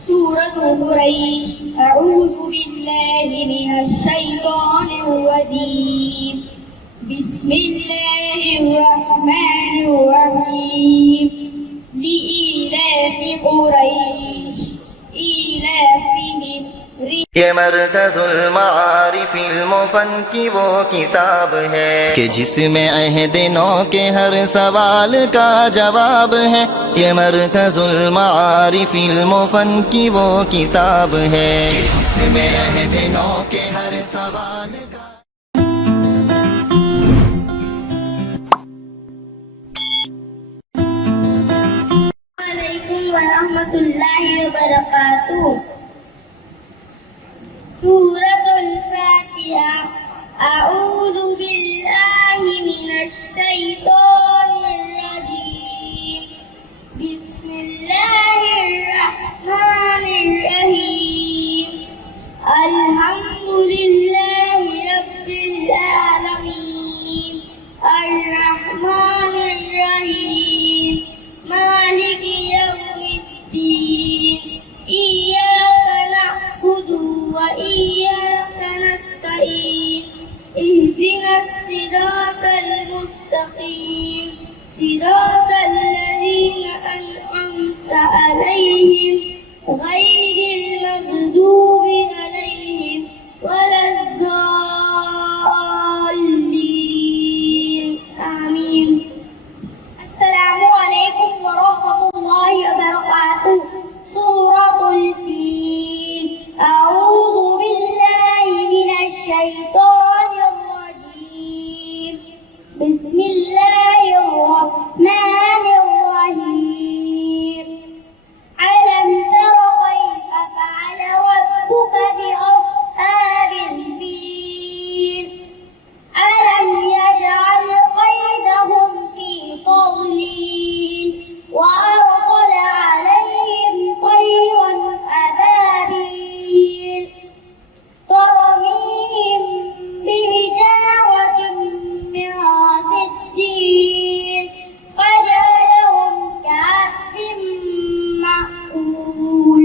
سورة قريش. أعوذ بالله من الشيطان الرجيم. بسم الله الرحمن الرحيم. لإيلاف قريش إيلافهم ये मरकज़ुल मारिफ़िल मुफ़न की वो किताब है कि जिसमें अहद नौ के हर सवाल का जवाब है। ये मरकज़ुल मारिफ़िल मुफ़न की वो किताब है कि जिसमें अहद नौ के हर सवाल का। अलैकुम वरहमतुल्लाहि वबरकातुह। सूरतुल फातिहा। अऊज़ु बिल्लाहि मिनश शैतानिर रजीम। बिस्मिल्लाहिर रहमानिर रहीम। अल्हम्दुलिल्लाहि रब्बिल आलमीन। अर्रहमानिर रहीम। मालिकि यौमिद्दीन। इय्याका नअबुदु व इय्याका नस्तईन। इहदिनस सिरातल मुस्तकीम। सिरातल लज़ीना अनअमता अलैहिम गैरिल मग़ज़ूबि अलैहिम वलद्दाल्लीन। आमीन। अस्सलामु अलैकुम वरहमतुल्लाहि वबरकातुह। सूरतुल फील। अऊज़ु बिल्लाहि मिनश शैतानिर रजीम। बिस्मिल्लाहिर रहमानिर रहीम। अलम तर कैफ़ फ़अल रब्बुका बिअस्हाबिल फील। अलम यजअल कैदहुम फी तضलील وأرسل عليهم طيرا أبابيل ترميهم بحجارة من سجيل فجعلهم كعصف مأكول.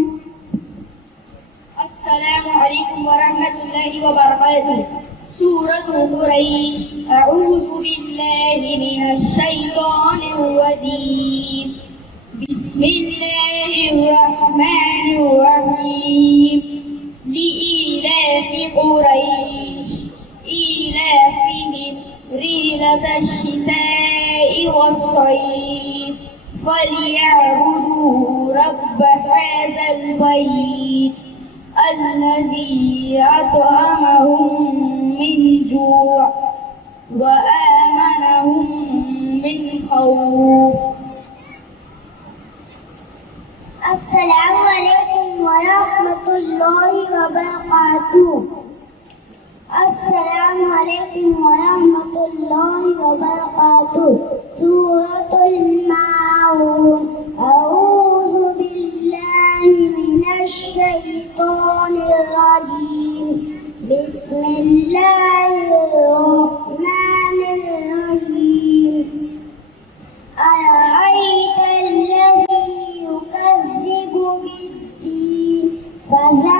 السلام عليكم ورحمة الله وبركاته. سورة قريش. أعوذ بالله من الشيطان الرجيم. بسم الله الرحمن الرحيم. لإيلاف قريش إيلافهم رحلة الشتاء والصيف فليعبدوا رب هذا البيت الذي أطعمهم من جوع وآمنهم من خوف. السلام عليكم ورحمة الله وبركاته. السلام عليكم ورحمة الله وبركاته. سورة الماعون. أعوذ بالله من الشيطان الرجيم. بسم الله الرحمن الرحيم. أرأيت الذي يكذب بالدين فذلك